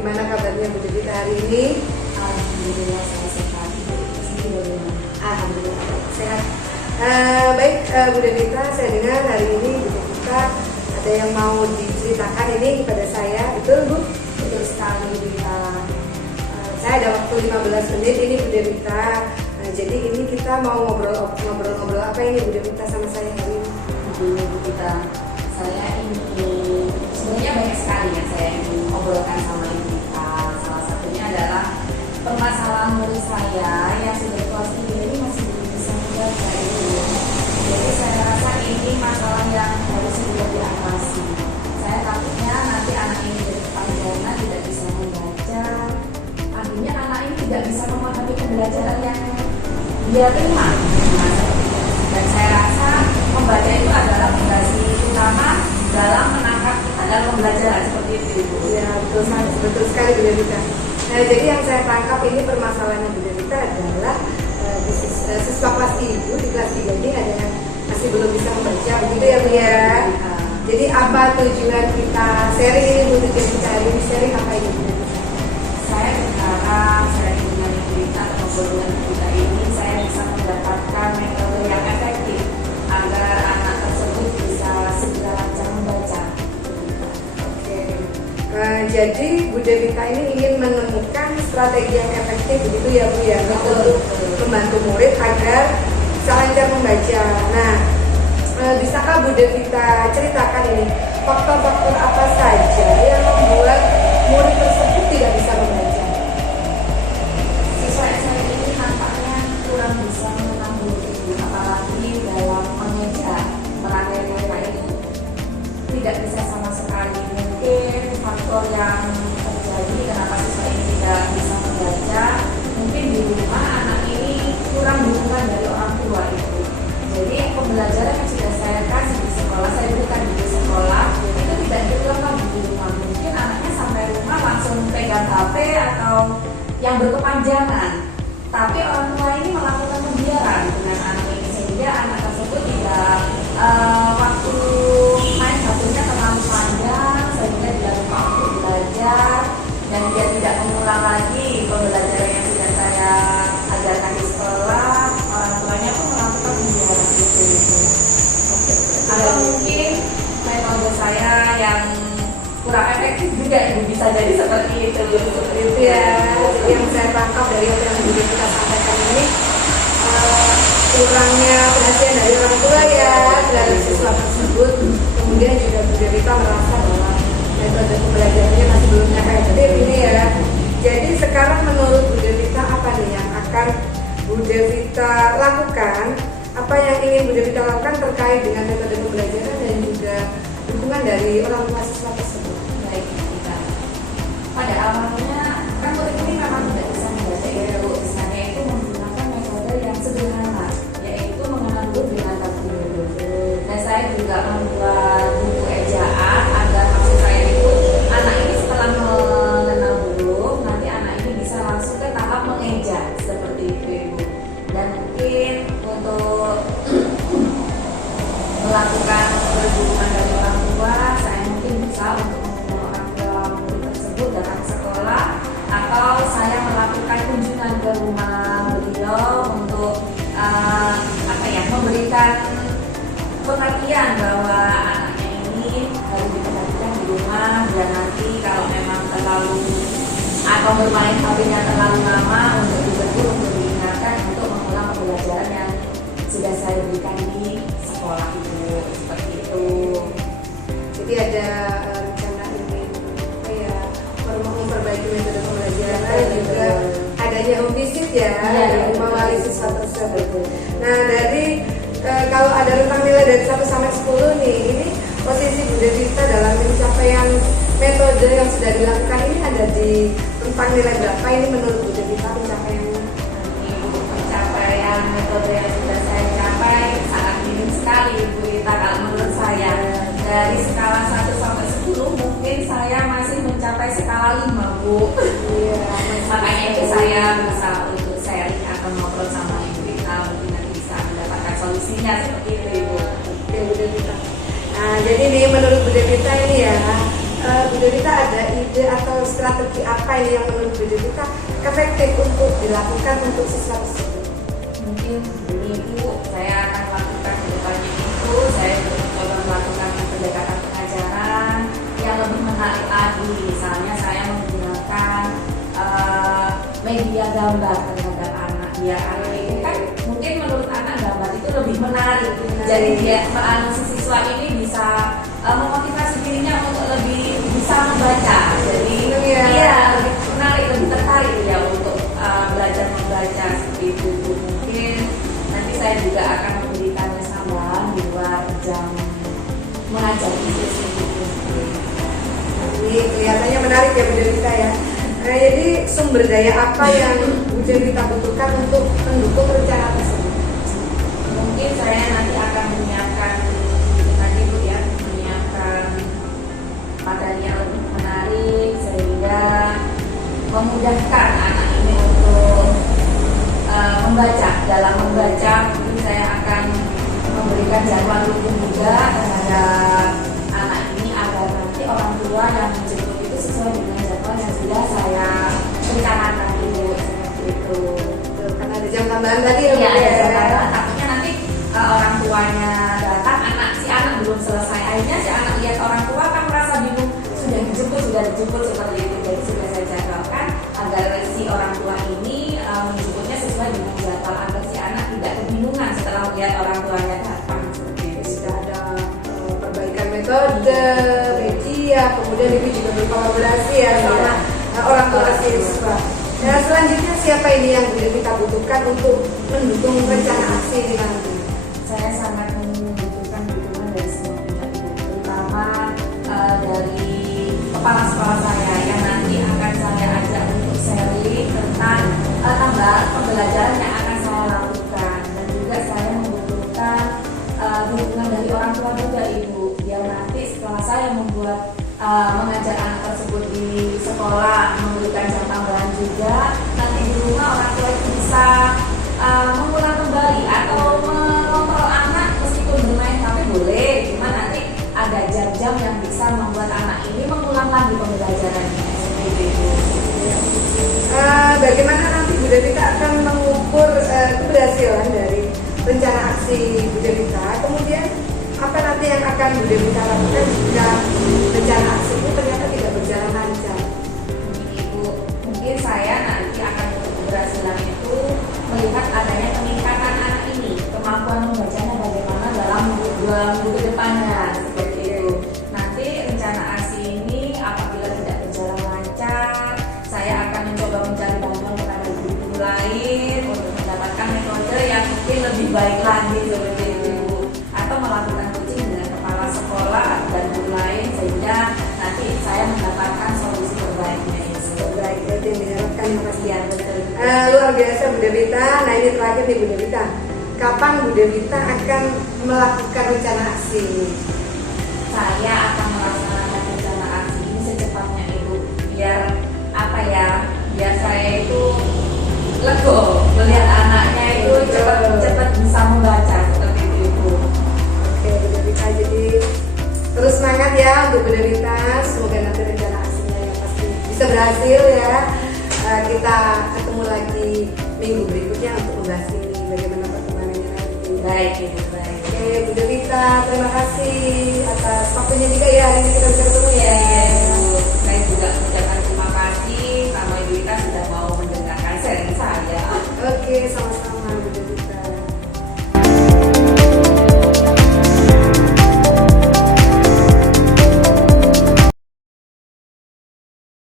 Gimana kabarnya Bu Devita hari ini? Alhamdulillah saya sehat. Alhamdulillah sehat. Baik Bu Devita, saya dengar hari ini Bu Devita ada yang mau diceritakan ini kepada saya, betul Bu? Betul sekali Bu Devita. Saya ada waktu 15 menit ini Bu Devita. Jadi ini kita mau ngobrol-ngobrol apa ini Bu Devita sama saya hari ini? Begini Bu Devita, saya ingin sebenarnya banyak sekali yang saya ingin ngobrolkan sama Ibu Devita. Salah satunya adalah permasalahan murid saya yang sudah kelas 3 ini masih belum bisa membaca itu. Jadi saya rasa ini masalah yang harus segera diatasi. Saya takutnya nanti anak ini dari kepanjangan tidak bisa membaca. Akhirnya anak ini tidak bisa memahami pembelajaran yang dia terima. Dan saya rasa membaca itu adalah fondasi utama dalam menangkap dalam pembelajaran seperti itu Ibu. Ya betul sekali Bu Devita. Nah, jadi yang saya tangkap ini permasalahan Bu Devita adalah siswa kelas ibu di kelas 3 ini ada yang masih belum bisa membaca, begitu ya Bu ya. Jadi apa tujuan kita sharing ini Bu Devita hari ini, sharing apa ini Bu Devita? Saya berharap saya dengan Ibu Devita atau dengan Ibu Devita ini saya bisa mendapatkan metode yang efektif agar anak tersebut bisa segera lancar membaca. Oke. Jadi Bu Devita ini ingin menemukan strategi yang efektif begitu ya Bu ya, untuk membantu murid agar bisa lancar membaca. Nah, bisakah Bu Devita ceritakan ini faktor-faktor apa saja yang membuat murid tersebut tidak bisa membaca? Siswa SMA ini nampaknya kurang bisa mengenal huruf, apalagi dalam mengeja, merangkai-rangkai ini tidak bisa sama sekali. Mungkin faktor yang terjadi kenapa siswa ini tidak bisa membaca, mungkin di rumah anak ini kurang dukungan dari orang tua itu. Jadi pembelajaran yang sudah saya kasih di sekolah, saya berikan di sekolah itu tidak diterapkan di rumah. Mungkin anaknya sampai rumah langsung pegang HP atau yang berkepanjangan. Tapi orang tua ini melakukan pembiaran dengan anak ini sehingga anak tersebut tidak waktu main HP-nya terlalu panjang sehingga dia lupa untuk belajar dan dia tidak mengulang lagi pembelajaran yang sudah saya ajarkan di sekolah. Orang tuanya pun melakukan pembiaran itu. Atau mungkin metode saya yang kurang efektif juga Ibu, bisa jadi seperti itu Ya, yang saya tangkap dari apa yang Bu Devita sampaikan ini kurangnya perhatian dari orang tua ya terhadap siswa tersebut. Kemudian juga Bu Devita merasa bahwa metode pembelajarannya masih belum efektif ini ya. Jadi sekarang menurut Bu Devita apa nih yang akan Bu Devita lakukan? Apa yang ingin Bu Devita lakukan terkait dengan metode pembelajaran dan juga dukungan dari orang tua siswa tersebut? Baik, kita pada awalnya kan murid ini memang tidak bisa membaca ya Bu. Misalnya itu menggunakan metode yang sederhana, yaitu mengenal huruf dengan tabungan. Dan saya juga membuat buku ejaan agar maksud saya itu anak ini setelah mengenal huruf, nanti anak ini bisa langsung ke tahap mengeja seperti itu Ibu. Dan mungkin untuk melakukan dukungan dari orang tua, saya mungkin bisa untuk mengundang orang tua murid tersebut datang ke sekolah, atau saya melakukan kunjungan ke rumah beliau untuk memberikan pengertian bahwa anaknya ini harus diperhatikan di rumah, dan nanti kalau memang terlalu atau bermain HP-nya terlalu lama untuk ditegur, untuk diingatkan untuk mengulang pembelajaran yang sudah saya berikan di sekolah itu, seperti itu. Jadi ada rencana ingin memperbaiki metode pembelajaran dan juga adanya home visit ya, dari mengawali siswa tersebut. Nah, dari kalau ada rentang nilai dari 1 sampai 10 nih, ini posisi Bu Devita dalam pencapaian metode yang sudah dilakukan ini ada di rentang nilai berapa ini menurut Bu Devita pencapaiannya? Pencapaian metode yang sudah saya capai sangat minim sekali Bu Devita kalau menurut saya. Dari skala 1 sampai 10 mungkin saya masih mencapai skala 5 Bu. Iya, makanya itu saya berusaha untuk sharing atau ngobrol sama Ibu Devita, mungkin nanti bisa mendapatkan solusinya seperti itu Ibu. Oke Bu Devita. Nah, jadi nih menurut Bu Devita ini ya, Bu Devita ada ide atau strategi apa yang menurut Bu Devita efektif untuk dilakukan untuk siswa tersebut? Mungkin ini Bu, saya akan lakukan ke depannya itu, saya coba melakukan pendekatan pengajaran yang lebih menarik lagi. Misalnya saya menggunakan media gambar terhadap anak, biar anak itu kan mungkin menurut anak gambar itu lebih menarik. Jadi dia si siswa ini bisa memotivasi dirinya untuk lebih bisa membaca. Jadi iya lebih menarik, lebih tertarik ya untuk belajar membaca seperti itu. Mungkin nanti saya juga akan memberikan tambahan di luar jam mengajar di sesi itu. Ini kelihatannya menarik ya Bu Devita ya. Nah, jadi sumber daya apa yang Bu Devita butuhkan untuk mendukung rencana tersebut? Mungkin saya nanti akan menyiapkan tadi Bu ya, menyiapkan materi yang lebih menarik sehingga memudahkan anak ini untuk membaca. Dalam membaca mungkin saya akan memberikan jadwal rutin juga terhadap anak ini agar nanti orang tua yang menjemput itu sesuai dengan jadwal yang sudah saya rencanakan itu seperti itu. Karena ada jam tambahan tadi ya. Iya, ada jam tambahan. Takutnya nanti orang tuanya datang, si anak belum selesai. Akhirnya si anak lihat orang tua kan merasa bingung, sudah dijemput seperti itu. Jadi sudah saya jadwalkan agar si orang tua ini menjemputnya sesuai dengan jadwal agar si anak tidak kebingungan setelah melihat orang tuanya datang seperti itu. Sudah ada perbaikan metode, media, kemudian itu juga berkolaborasi ya sama orang tua siswa. Nah, selanjutnya siapa ini yang kita butuhkan untuk mendukung rencana aksi ini nanti? Saya sangat membutuhkan dukungan dari semua pihak, terutama dari kepala sekolah saya yang nanti akan saya ajak untuk sharing tentang tambahan pembelajaran yang akan saya lakukan, dan juga saya membutuhkan dukungan dari orang tua juga Ibu, biar nanti setelah saya membuat mengajar anak tersebut di sekolah, memberikan jam tambahan juga, nanti di rumah orang tua itu bisa mengulang kembali atau mengontrol anak meskipun bermain HP boleh, cuma nanti ada jam-jam yang bisa membuat anak ini mengulang lagi pembelajarannya seperti itu. Bagaimana nanti Bu Devita akan mengukur keberhasilan dari rencana aksi Bu Devita? Kemudian apa nanti yang akan Bu Devita lakukan jika rencana aksi itu ternyata tidak berjalan lancar? Ibu, mungkin saya nanti akan mengukur keberhasilan itu melihat adanya peningkatan anak ini, kemampuan membacanya bagaimana dalam 2 minggu ke depannya seperti itu. Nanti rencana aksi ini apabila tidak berjalan lancar, saya akan mencoba mencari bantuan kepada guru lain untuk mendapatkan metode yang mungkin lebih baik lagi seperti itu, atau melakukan coaching dengan kepala sekolah dan guru lain sehingga nanti saya mendapatkan solusi terbaiknya. Terbaik itu yang diharapkan ya Mas Dian. Luar biasa Bu Devita. Nah ini terakhir nih Bu Devita, kapan Bu Devita akan melakukan rencana aksi ini? Saya akan melaksanakan rencana aksi ini secepatnya Ibu, biar biar saya itu lego melihat anaknya itu cepat bisa membaca seperti itu Ibu. Oke Bu Devita, jadi terus semangat ya untuk Bu Devita, semoga nanti rencana aksinya yang pasti bisa berhasil ya. Kita ketemu lagi minggu berikutnya untuk membahas ini bagaimana perkembangannya nanti. Baik Ibu, baik. Oke Bu Devita, terima kasih atas waktunya juga ya hari ini kita bisa ketemu ya.